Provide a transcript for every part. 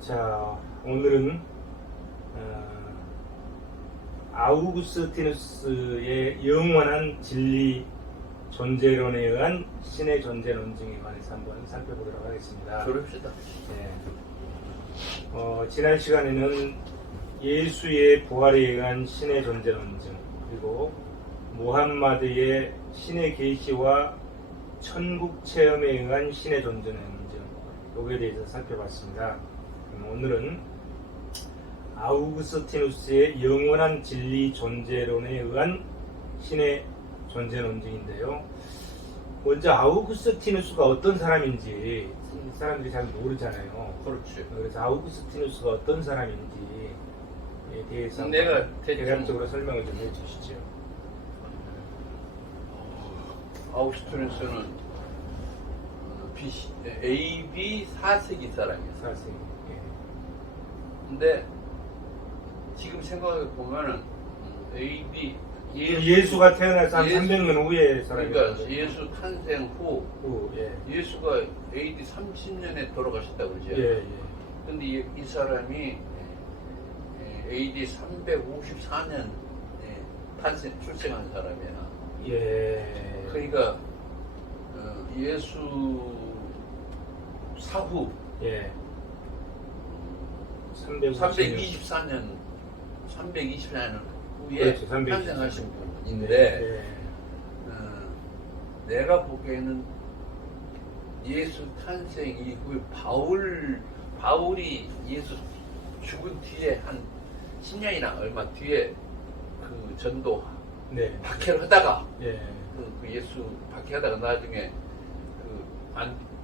자, 오늘은 아우구스티누스의 영원한 진리 존재론에 의한 신의 존재 논증에 관해서 한번 살펴보도록 하겠습니다. 그럽시다. 네. 지난 시간에는 예수의 부활에 의한 신의 존재 논증, 그리고 무함마드의 신의 계시와 천국 체험에 의한 신의 존재 논증, 여기에 대해서 살펴봤습니다. 오늘은 아우구스티누스의 영원한 진리 존재론에 의한 신의 존재 논증인데요. 먼저 아우구스티누스가 어떤 사람인지 사람들이 잘 모르잖아요. 그렇지. 그래서 아우구스티누스가 어떤 사람인지에 대해서 내가 대략적으로 설명을 좀 해주시죠. 아우구스티누스는 AD 4세기 사람이야. 사실 근데 지금 생각해 보면은 AD 예수가 태어나서 한 예수- 300년 후에 사람이에요. 그러니까 예수 탄생 후 예. 예수가 AD 30년에 돌아가셨다고 그러죠. 예, 근데 이 사람이 AD 354년 출생한 사람이야. 예. 그러니까 예수 사후 예. 324년 후에 그렇죠, 324년. 탄생하신 분인데 네. 내가 보기에는 예수 탄생 이후에 바울이 예수 죽은 뒤에 한 10년이나 얼마 뒤에 그 전도 네. 박해를 하다가 예. 그 예수 박해하다가 나중에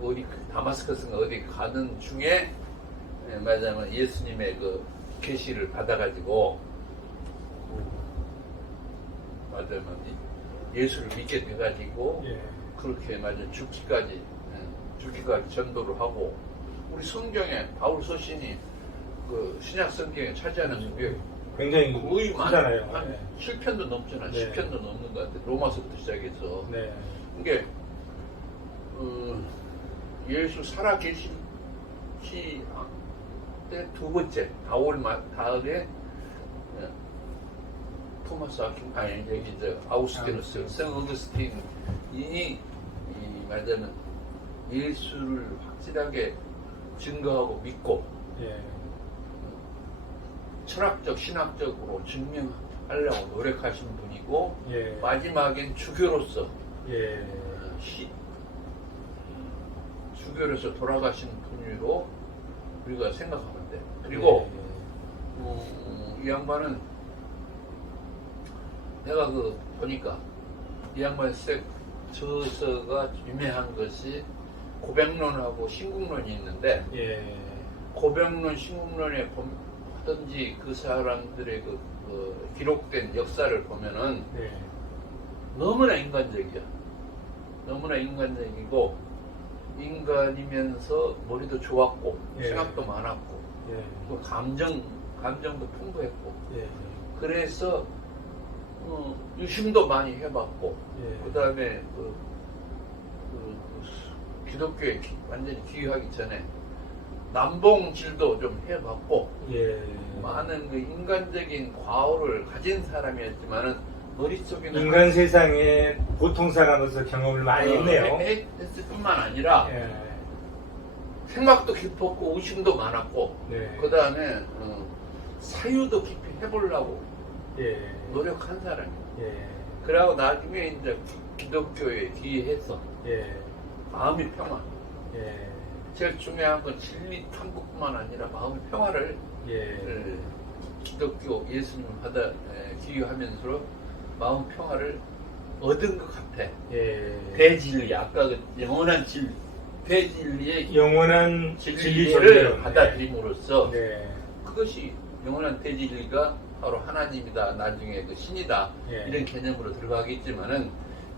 어디 다마스커스인가 어디 가는 중에 말하자면 예수님의 그 계시를 받아가지고 말하자면 예수를 믿게 돼가지고 예. 그렇게 말하자면 죽기까지 전도를 하고 우리 성경에 바울 서신이 그 신약 성경에 차지하는 게 굉장히 거의 크잖아요. 한 네. 7편도 넘잖아. 네. 10편도 넘는 것 같아. 로마서부터 시작해서. 네. 이게 예수 살아계시 때 두 번째 바울 다음에 토마스 아퀴 여기 아우스티누스 聖어거스틴이 말하자면 예수를 확실하게 증거하고 믿고 예. 철학적 신학적으로 증명하려고 노력하신 분이고 예. 마지막엔 주교로서 예. 주교로서 돌아가신 분으로 우리가 생각하면 돼. 그리고 이 양반은 내가 보니까 이 양반의 저서가 유명한 것이 고백론하고 신국론이 있는데 예. 고백론, 신국론에 하든지 그 사람들의 그 기록된 역사를 보면은 네. 너무나 인간적이야. 너무나 인간적이고 인간이면서 머리도 좋았고 예. 생각도 많았고 예. 또 감정도 풍부했고 예. 그래서 유심도 많이 해봤고 예. 그 다음에 기독교에 완전히 귀하기 전에 남봉질도 좀 해봤고 예. 많은 그 인간적인 과오를 가진 사람이었지만은 머릿속에는 인간 세상에 보통 사람으로서 경험을 많이 했네요. 했을 뿐만 아니라 예. 생각도 깊었고 의심도 많았고 네. 그 다음에 사유도 깊이 해보려고 예. 노력한 사람이에요. 예. 그러고 나중에 이제 기독교에 귀해서 예. 마음의 평화. 예. 제일 중요한 건 진리 탐구뿐만 아니라 마음의 평화를 예. 기독교 예수님 받아 기여하면서 마음 평화를 얻은 것 같아. 예. 대진리 아까 그 영원한 대진리의 영원한 진리 진리를 존재론. 받아들임으로써 네. 그것이 영원한 대진리가 바로 하나님이다, 나중에 그 신이다 예. 이런 개념으로 들어가겠지만은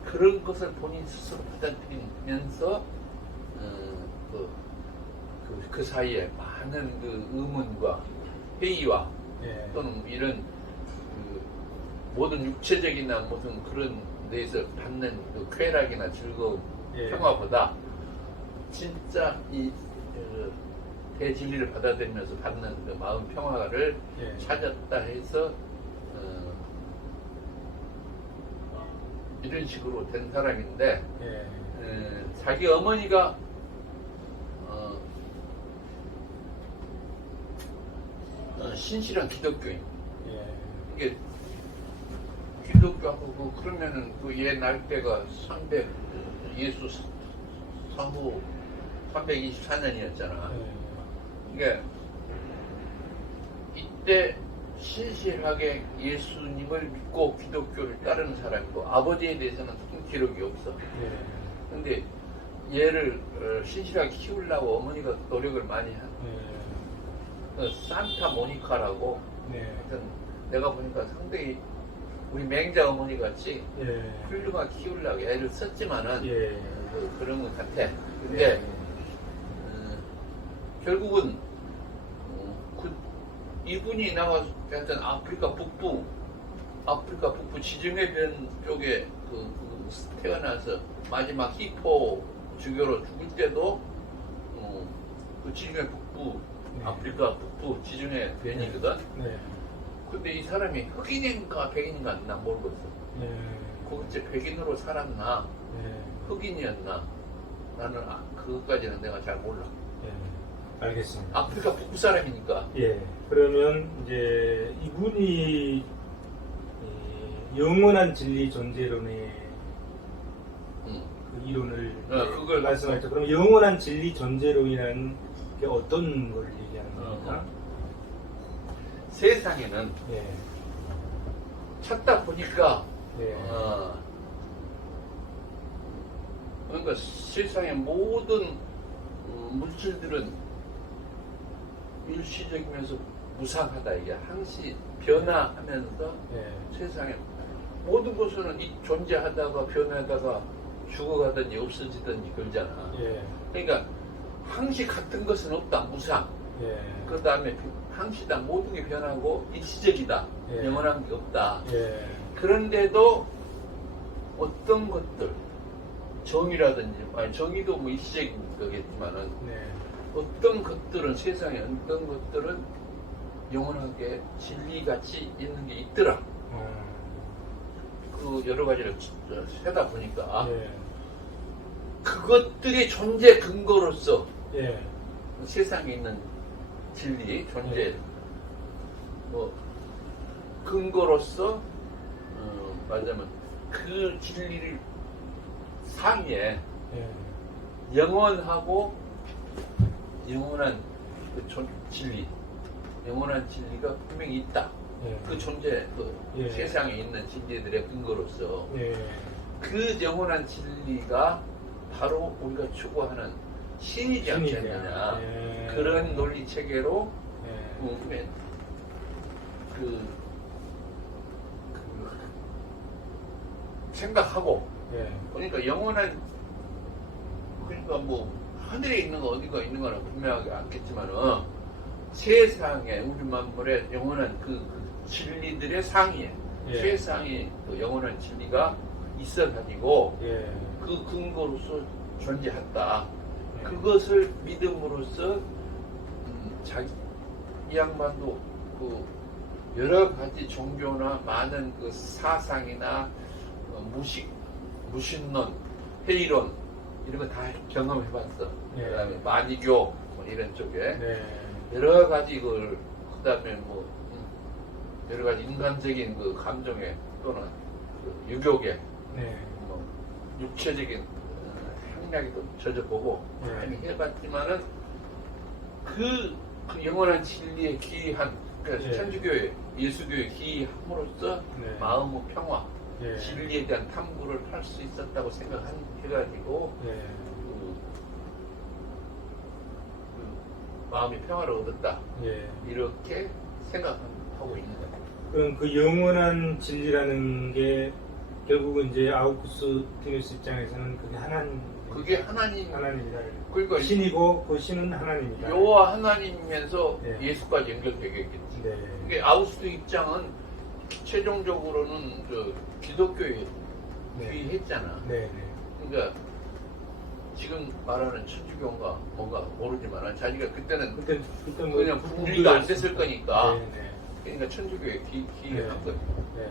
그런 것을 본인 스스로 받아들이면서 그 사이에 많은 그 의문과 회의와 예. 또는 이런 그 모든 육체적이나 무슨 그런 데에서 받는 그 쾌락이나 즐거움, 예. 평화보다 진짜 이 대진리를 받아들이면서 받는 그 마음 평화를 예. 찾았다 해서 이런 식으로 된 사람인데 예. 자기 어머니가 신실한 기독교인. 예. 이게 기독교하고 그러면은 그 얘 날때가 예수 사후 324년이었잖아. 이게 이때 신실하게 예수님을 믿고 기독교를 따르는 사람이고 아버지에 대해서는 큰 기록이 없어. 예. 근데 얘를 신실하게 키우려고 어머니가 노력을 많이 한. 산타 모니카라고. 네. 하여튼 내가 보니까 상당히 우리 맹자 어머니 같이 예. 훌륭하게 키우려고 애를 썼지만은 예. 그런 것 같아. 근데 결국은 이분이 나와서 하여튼 아프리카 북부 지중해변 쪽에 태어나서 마지막 히포 주교로 죽을 때도 그 지중해 북부 네. 아프리카 북부 지중해 변이거든. 네. 근데 이 사람이 흑인인가 백인인가 난 모르겠어. 네. 거기서 백인으로 살았나 네. 흑인이었나 나는 그것까지는 내가 잘 몰라. 예. 알겠습니다. 아프리카 북부 사람이니까. 예. 그러면 이제 이분이 이 영원한 진리 존재론의 그 이론을 그걸 말씀하셨죠. 그럼 영원한 진리 존재론이라는 게 어떤 걸 얘기하는 겁니까? 세상에는 예. 찾다 보니까 예. 그러니까 세상의 모든 물질들은 일시적이면서 무상하다. 이게 항시 변화하면서 예. 세상에 모든 것은 존재하다가 변하다가 죽어가든지 없어지든지 그러잖아. 예. 그러니까 항시 같은 것은 없다. 무상. 예. 그 다음에 항시다. 모든 게 변하고 일시적이다. 예. 영원한 게 없다. 예. 그런데도 어떤 것들 정의라든지 아니 정의도 뭐 일시적인 거겠지만은 네. 어떤 것들은 세상에 어떤 것들은 영원하게 진리같이 있는 게 있더라. 그 여러 가지를 세다 보니까 예. 그것들의 존재 근거로서 예. 세상에 있는 진리 존재 예. 뭐 근거로서 말하자면 그 진리를 상위에 예. 영원하고 영원한 진리, 영원한 진리가 분명히 있다. 예. 그 존재, 예. 세상에 있는 진리들의 근거로서 예. 그 영원한 진리가 바로 우리가 추구하는 신이지 않겠느냐. 예. 그런 논리 체계로 예. 생각하고 예. 그러니까 영원한 그러니까 뭐 하늘에 있는 거 어디가 있는 거는 분명하게 않겠지만은 세상에 우리 만물의 영원한 그 진리들의 상위에 예. 세상에 그 영원한 진리가 있어가지고 예. 그 근거로서 존재한다. 예. 그것을 믿음으로써 자기 이 양반도 그 여러 가지 종교나 많은 그 사상이나 무신론, 회의론 이런 거 다 경험해봤어. 예. 그다음에 마니교 뭐 이런 쪽에 네. 여러 가지 이걸 그다음에 뭐 여러 가지 인간적인 그 감정에 또는 그 유교계 네. 뭐 육체적인 향락에도 젖어보고 네. 많이 해봤지만은 그 영원한 진리에 기이한 그러니까 네. 천주교회 예수교에 기이함으로써 네. 마음의 평화 예. 진리에 대한 탐구를 할 수 있었다고 생각해가지고 예. 그 마음의 평화를 얻었다 예. 이렇게 생각하고 있는 거예요. 그럼 그 영원한 진리라는 게 결국은 이제 아우구스티누스 입장에서는 그게 하나님이다. 그러니까 신이고 그 신은 하나님이다. 여호와 하나님이면서 네. 예수까지 연결되겠지. 네. 이게 아우구스트 입장은 최종적으로는 기독교에 네. 귀했잖아. 네. 네. 그러니까 지금 말하는 천주교인가 뭔가 모르지만 자기가 그때는 그때 뭐 그냥 분리가 안 됐을 거니까 네, 네. 그러니까 천주교에 기여한 네. 거예요. 네.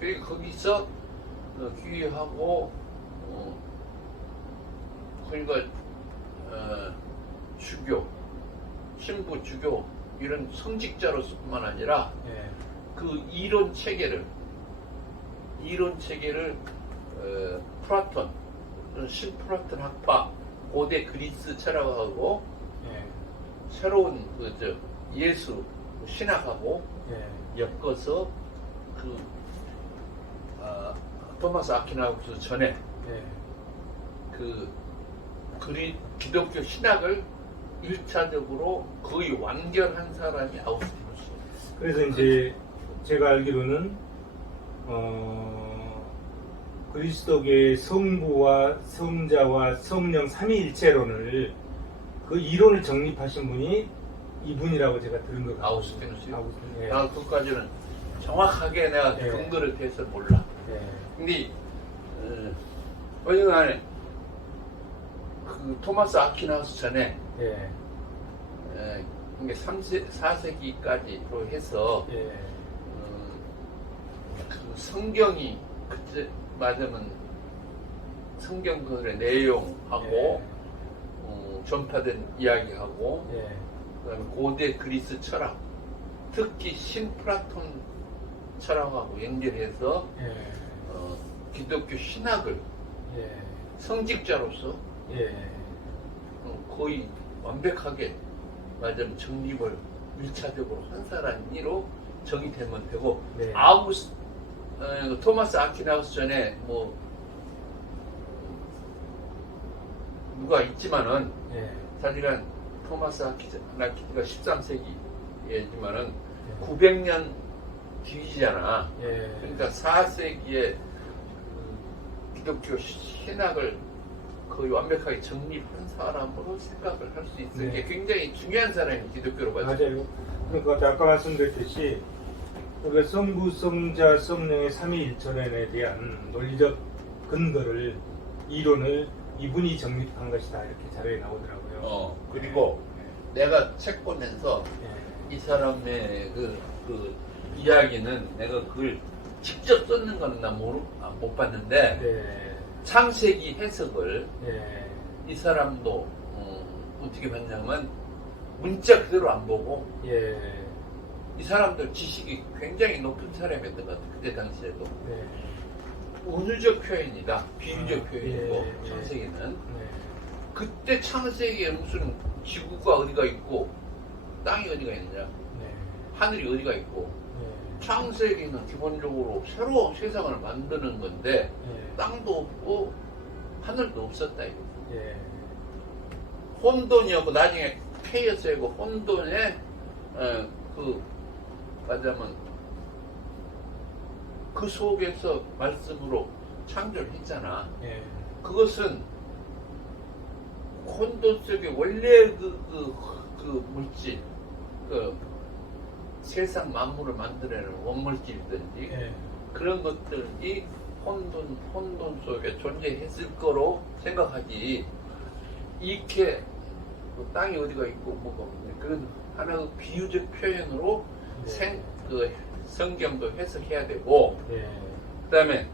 그러니까 거기서 기여하고 그러니까 주교, 신부 주교 이런 성직자로서뿐만 아니라 네. 그 이론 체계를 플라톤, 신플라톤 학파, 고대 그리스 철학하고 네. 새로운 예수 신학하고 네. 엮어서 토마스 아퀴나우스 전에 네. 기독교 신학을 1차적으로 거의 완결한 사람이 아우구스티누스. 그래서 이제 제가 알기로는 그리스도교의 성부와 성자와 성령 삼위일체론을 그 이론을 정립하신 분이 이분이라고 제가 들은 것 같아요. 아우구스티누스요? 아우구스티누스. 네. 나 그까지는 정확하게 내가 네. 근거를 대해서 몰라. 네. 근데 어쨌든 그 토마스 아퀴나우스 전에 네. 그게 4세기까지로 해서 네. 그 성경이 그때 맞으면 성경 그의 내용하고 전파된 이야기하고 네. 그다음에 고대 그리스 철학 특히 신플라톤 철학하고 연결해서 네. 기독교 신학을 네. 성직자로서 네. 거의 완벽하게 맞으면 정립을 1차적으로 한 사람으로 정의되면 되고 네. 토마스 아퀴나우스 전에 뭐 누가 있지만은 네. 사실은 토마스 아퀴나우스가 13세기이지만은 900년 뒤지잖아. 네. 그러니까 4세기에 기독교 신학을 거의 완벽하게 정립한 사람으로 생각을 할 수 있을 게 네. 굉장히 중요한 사람이 기독교로 봐서. 맞아요. 그러니까 아까 말씀드렸듯이 우리가 성부, 성자, 성령의 삼위일천에 대한 논리적 근거를 이론을 이분이 정립한 것이다 이렇게 자료에 나오더라고요. 그리고 내가 책 보면서 네. 이 사람의 그 이야기는 내가 그걸 직접 썼는 거는 나 못 봤는데 네. 창세기 해석을 네. 이 사람도 어떻게 봤냐면 문자 그대로 안 보고 예. 이 사람들 지식이 굉장히 높은 사람이었던 것 같아요. 그때 당시에도. 네. 은유적 표현이다. 비유적 표현이고 예. 창세기는. 네. 그때 창세기에 무슨 지구가 어디가 있고 땅이 어디가 있느냐. 네. 하늘이 어디가 있고. 네. 창세기는 기본적으로 새로운 세상을 만드는 건데 네. 땅도 없고 하늘도 없었다 이거. 예. 혼돈이었고 나중에 케이오스이고 혼돈에 말하자면 그 속에서 말씀으로 창조를 했잖아. 예. 그것은 혼돈 속에 원래 그 물질, 세상 만물을 만들어내는 원물질이든지 예. 그런 것들이 혼돈 속에 존재했을 거로 생각하지. 이렇게 땅이 어디가 있고 뭐가 없네. 그런 하나의 비유적 표현으로 네. 성경도 해석해야 되고, 예. 그 다음에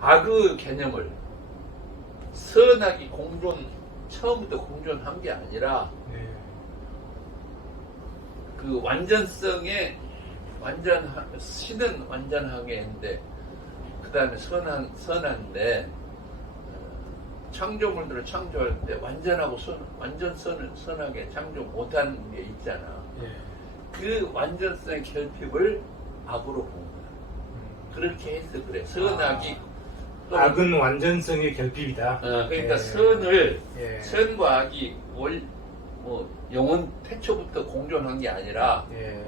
악의 개념을 선악이 처음부터 공존한 게 아니라 네. 그 신은 완전하게 했는데 그 다음에 선한데 창조물들을 창조할 때 완전하고 선하게 창조 못한 게 있잖아. 예. 그 완전성의 결핍을 악으로 본 거야. 그렇게 해서 그래. 선악이 악은 완전성의 결핍이다. 그러니까 예. 선과 악이 영원 태초부터 공존한 게 아니라 예.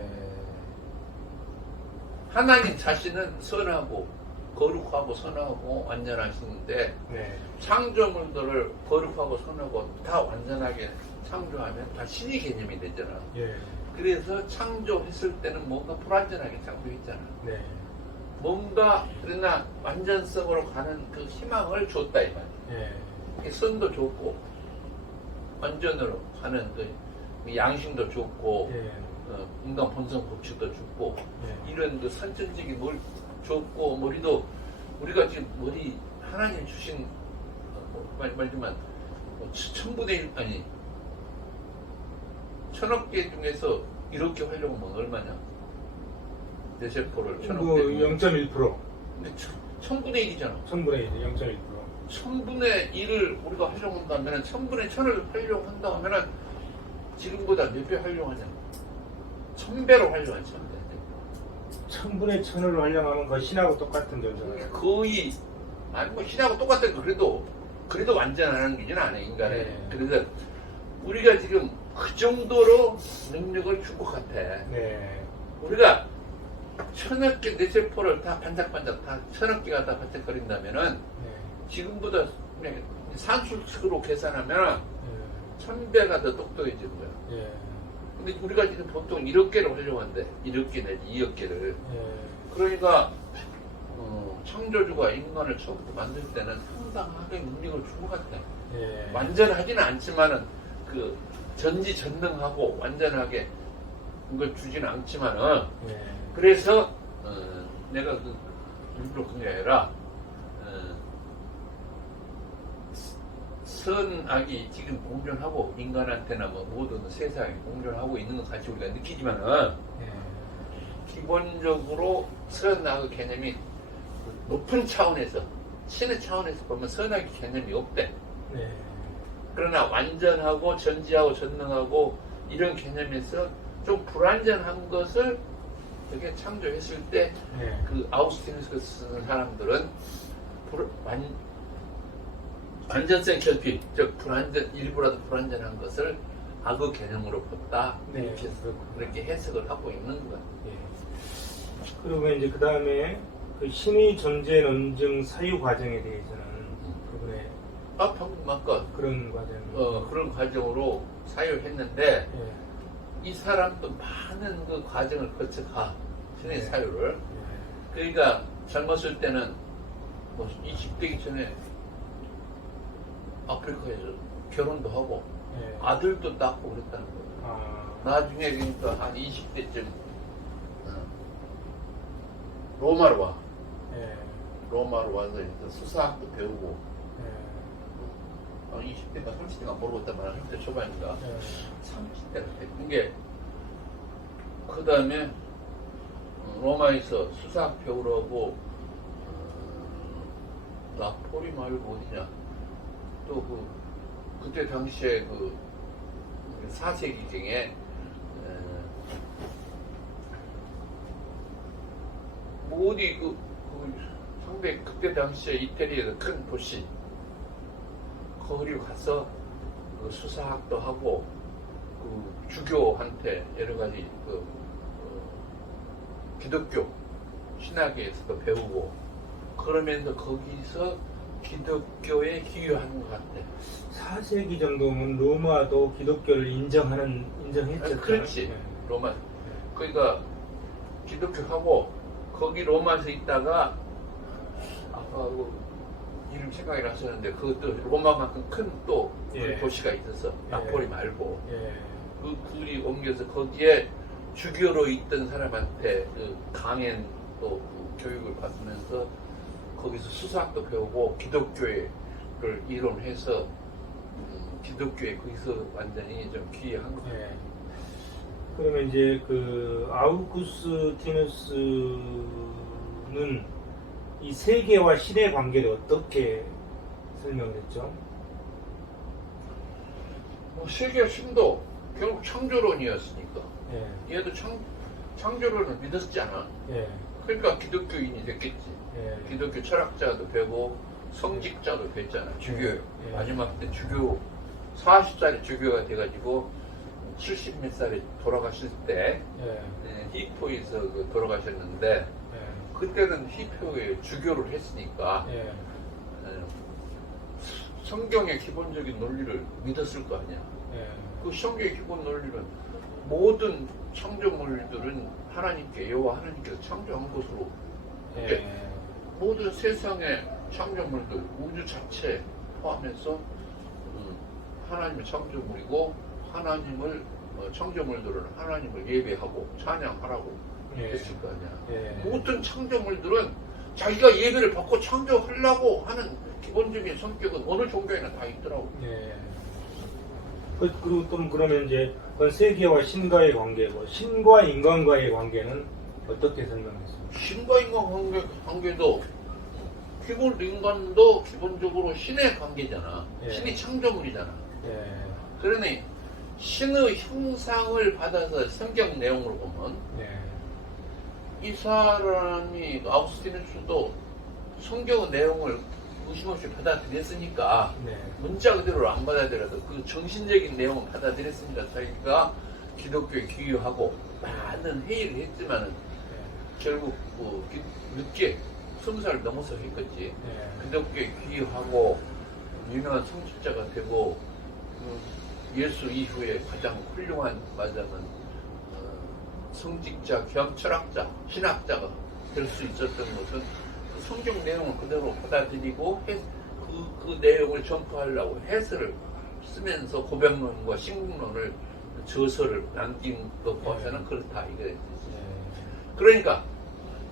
하나님 자신은 선하고 거룩하고 선하고 완전하시는데 네. 창조물들을 거룩하고 선하고 다 완전하게 창조하면 다 신의 개념이 되잖아. 예. 그래서 창조했을 때는 뭔가 불완전하게 창조했잖아. 네. 뭔가 그러나 완전성으로 가는 그 희망을 줬다 이 말이야. 예. 선도 줬고 완전으로 가는 그 양심도 줬고 예. 인간 본성 법칙도 줬고 예. 이런 그 선천적인 뭘 줬고 머리도 우리가 지금 머리 하나님 주신 말지만 천분의 일 아니 천억 개 중에서 이렇게 활용하면 얼마냐? 뇌세포를 천억 뭐 개 0.1%. 근데 천분의 1이잖아. 1000분의 1, 0.1%. 천분의 1을 우리가 활용한다면 천분의 1000을 활용한다 하면은 지금보다 몇 배 활용하냐? 1000배로 활용한 1000배. 1000분의 1000을 활용하면 그 신하고 똑같은 존재가. 거의 아니 뭐 신하고 똑같은 거 그래도 완전한 기준 아니야 인간의. 네. 그래서 우리가 지금 그 정도로 능력을 줄 것 같아. 네. 우리가 천억 개 뇌세포를 다 반짝반짝 다 천억 개가 다 반짝거린다면은 네. 지금보다 그냥 산술식으로 계산하면 예. 1000배가 더 똑똑해지는 거야. 예. 근데 우리가 지금 보통 1억 개를 활용한대. 1억 개 내지 2억 개를. 예. 그러니까 창조주가 인간을 처음부터 만들 때는 상당하게 능력을 준 것 같아. 예. 완전하지는 않지만은 그 전지전능하고 완전하게 이걸 주지는 않지만은 예. 그래서 내가 그 일부러 그게 아니라 선악이 지금 공존하고 인간한테나 뭐 모든 세상에 공존하고 있는 것 같이 우리가 느끼지만은 예. 기본적으로 선악의 개념이 높은 차원에서 신의 차원에서 보면 선악의 개념이 없대. 예. 그러나 완전하고 전지하고 전능하고 이런 개념에서 좀 불완전한 것을 되게 창조했을 때 예. 그 아우스티누스 쓰는 사람들은 완전성 결핍, 즉 불완전 일부라도 불완전한 것을 악의 개념으로 봤다. 네. 이렇게 그렇게 해석을 하고 있는 거야. 예. 그리고 이제 그 다음에 그 신의 존재 논증 사유 과정에 대해서는 그분의 방금 아까 그런 과정. 그런 과정으로 사유했는데 예. 이 사람도 많은 그 과정을 거쳐가 신의 네. 사유를. 예. 그러니까 젊었을 때는 뭐 20대기 전에 아프리카에서 결혼도 하고 예. 아들도 낳고 그랬다는 거예요. 아. 나중에 그러니까 한 20대쯤 로마로 와. 예. 로마로 와서 이제 수사학도 배우고 예. 20대인가 30대인가 모르겠단 말이야. 30대 초반인가. 예. 30대가 됐는 게 그 다음에 로마에서 수사학 배우러고 나폴리 말고 어디냐 또 그때 당시에 그 4세기경에 뭐 어디 상대 그때 당시에 이태리에서 큰 도시 거기로 가서 그 수사학도 하고 그 주교한테 여러 가지 기독교 신학에서도 배우고 그러면서 거기서 기독교에 기여하는 것 같아. 4세기 정도면 로마도 기독교를 인정했죠. 그렇지. 예. 로마. 그러니까 기독교하고 거기 로마에서 있다가 아까 그 이름 생각이 났었는데 그것도 로마만큼 큰 또 예. 도시가 있었어. 나폴리 말고. 예. 그들이 옮겨서 거기에 주교로 있던 사람한테 그 강연 또 그 교육을 받으면서 거기서 수사학도 배우고 기독교를 이론해서 기독교에 거기서 완전히 좀 귀의한 거 같아요. 예. 그러면 이제 그 아우구스티누스는 이 세계와 신의 관계를 어떻게 설명을 했죠? 뭐 세계 신도 결국 창조론이었으니까 예. 얘도 창조론을 믿었잖아. 예. 그러니까 기독교인이 됐겠지. 예. 기독교 철학자도 되고 성직자도 됐잖아. 주교 예. 마지막 때 주교 40살에 주교가 돼가지고 70 몇 살에 돌아가실 때 예. 히포에서 돌아가셨는데 예. 그때는 히포에 주교를 했으니까 예. 성경의 기본적인 논리를 믿었을 거 아니야. 예. 그 성경의 기본 논리는 모든 창조물들은 하나님께 여호와 하나님께서 창조한 것으로 예. 모든 세상의 창조물들, 우주 자체 포함해서 하나님의 창조물이고 하나님을 창조물들은 하나님을 예배하고 찬양하라고 예. 했을 거 아니야. 예. 모든 창조물들은 자기가 예배를 받고 창조하려고 하는 기본적인 성격은 어느 종교에나 다 있더라고. 예. 그리고 또 그러면 이제 그건 세계와 신과의 관계고 신과 인간과의 관계는 어떻게 설명했습니까? 신과 인간 관계도 기본 인간도 기본적으로 신의 관계잖아. 예. 신이 창조물이잖아. 예. 그러니 신의 형상을 받아서 성경 내용으로 보면 예. 이 사람이 아우구스티누스도 성경의 내용을 의심 없이 받아들였으니까 네. 문자 그대로 안 받아들여도 그 정신적인 내용을 받아들였으니까 자기가 기독교에 귀의하고 많은 회의를 했지만은 결국 늦게 20살 넘어서 했겠지. 예. 기독교에 귀의하고 유명한 성직자가 되고 예수 이후에 가장 훌륭한 말하자면 성직자 겸 철학자, 신학자가 될 수 있었던 것은 그 성경 내용을 그대로 받아들이고 그 내용을 전파하려고 해설을 쓰면서 고백론과 신국론을 저서를 남긴 것 봐서는 그렇다 이게. 그러니까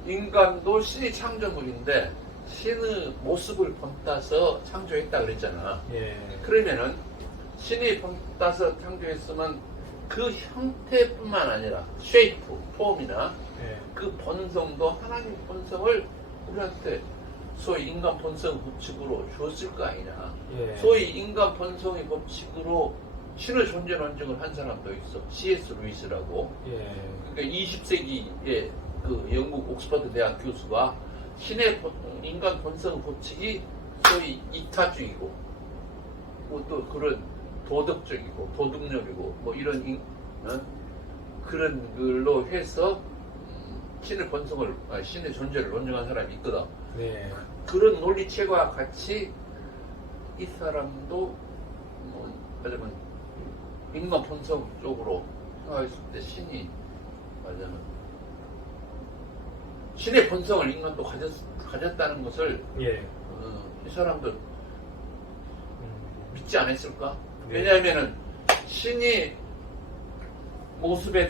인간도 신이 창조물인데 신의 모습을 본따서 창조했다 그랬잖아. 예. 그러면은 신이 본따서 창조했으면 그 형태뿐만 아니라 쉐이프, 폼이나 예. 그 본성도 하나님 본성을 우리한테 소위 인간 본성 법칙으로 주었을 거 아니냐. 예. 소위 인간 본성의 법칙으로 신의 존재 논증을 한 사람도 있어. C.S. 루이스라고. 예. 그러니까 20세기에 그 영국 옥스퍼드 대학 교수가 신의 인간 본성 법칙이 소위 이타주의고 뭐 또 그런 도덕적이고 도덕력이고 뭐 이런 그런 걸로 해서 신의 본성을 신의 존재를 논증한 사람이 있거든. 네. 그런 논리체와 같이 이 사람도 말하자면 인간 본성 쪽으로 생각했을 때 신이 말하자면 신의 본성을 인간도 가졌다는 것을 예. 이 사람도 믿지 않았을까? 네. 왜냐하면은 신이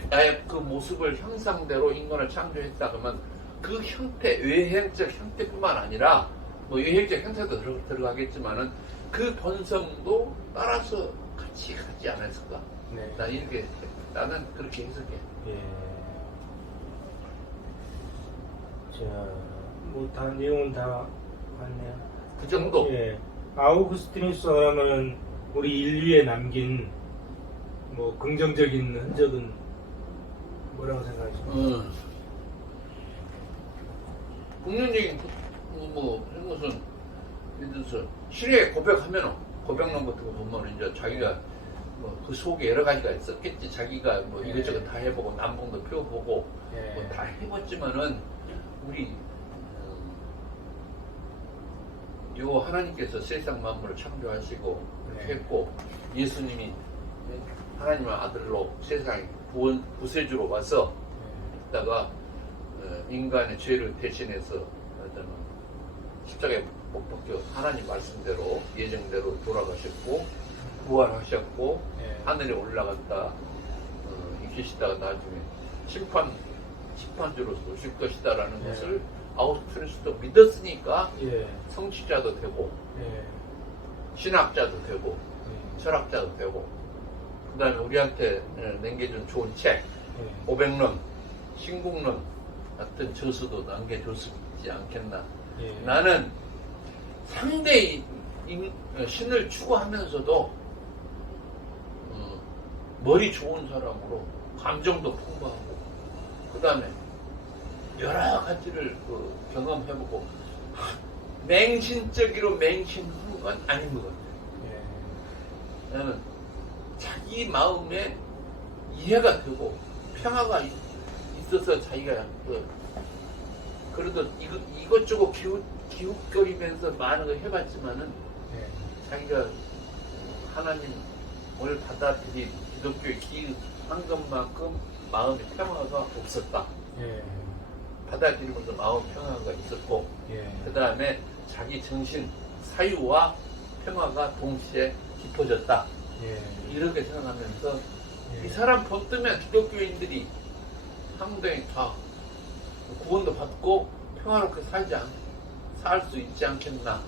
나의 그 모습을 형상대로 인간을 창조했다 그러면 그 형태, 외형적 형태뿐만 아니라 뭐 외형적 형태도 들어가겠지만은 그 본성도 따라서 같이 가지 않았을까? 네. 나는 그렇게 해석해. 예. 자, 뭐 다 내용은 다 맞네요. 그 정도. 예. 아우구스티누스 하면 우리 인류에 남긴 뭐 긍정적인 흔적은 뭐라고 생각하십니까? 긍정적인 뭐 이런 것은 예를 들어서 신에게 고백하면 고백론 같은 거 보면 이제 자기가 뭐 그 속에 여러 가지가 있었겠지. 자기가 뭐 네. 이것저것 다 해보고 남봉도 펴보고 예. 뭐 다 해봤지만은 우리 요 하나님께서 세상 만물을 창조하시고 이렇게 네. 했고 예수님이 하나님의 아들로 세상에 구세주로 와서 있다가 인간의 죄를 대신해서 십자가에 못 박혀 하나님 말씀대로 예정대로 돌아가셨고 부활하셨고 예. 하늘에 올라갔다 계시다가 나중에 심판주로 오실 것이다라는 예. 것을 아우구스티누스도 믿었으니까 예. 성취자도 되고 예. 신학자도 되고 예. 철학자도 되고 그 다음에 우리한테 남겨준 좋은 책 예. 고백론, 신국론 같은 저서도 남겨줬지 않겠나. 예. 나는 상대히 신을 추구하면서도 머리 좋은 사람으로 감정도 풍부하고 그 다음에 여러 가지를 경험해보고 맹신적으로 맹신한 건 아닌 것 같아요. 예. 나는 자기 마음에 이해가 되고 평화가 있어서 자기가 그래도 이것저것 기웃거리면서 많은 걸 해봤지만은 예. 자기가 하나님을 받아들인 기독교에 기여한 것만큼 마음의 평화가 없었다. 예. 받아들이면서 마음 평화가 있었고, 예. 그 다음에 자기 정신 사유와 평화가 동시에 깊어졌다. 예. 이렇게 생각하면서 예. 이 사람 보뜨면 기독교인들이 한국에 다 구원도 받고 평화롭게 살 수 있지 않겠나.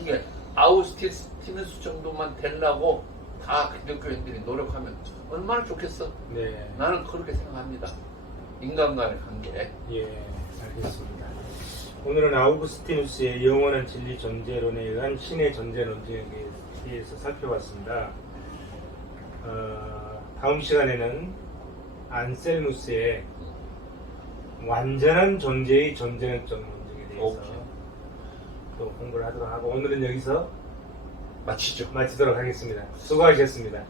이게 아우스티누스 정도만 되려고 다 기독교인들이 노력하면 얼마나 좋겠어. 네. 나는 그렇게 생각합니다. 인간 간의 관계. 예, 알겠습니다. 오늘은 아우구스티누스의 영원한 진리 존재론에 의한 신의 존재 논쟁에 대해서 살펴봤습니다. 다음 시간에는 안셀무스의 완전한 존재의 존재론적 논쟁에 대해서 오케이. 또 공부를 하도록 하고 오늘은 여기서 마치죠. 마치도록 하겠습니다. 수고하셨습니다.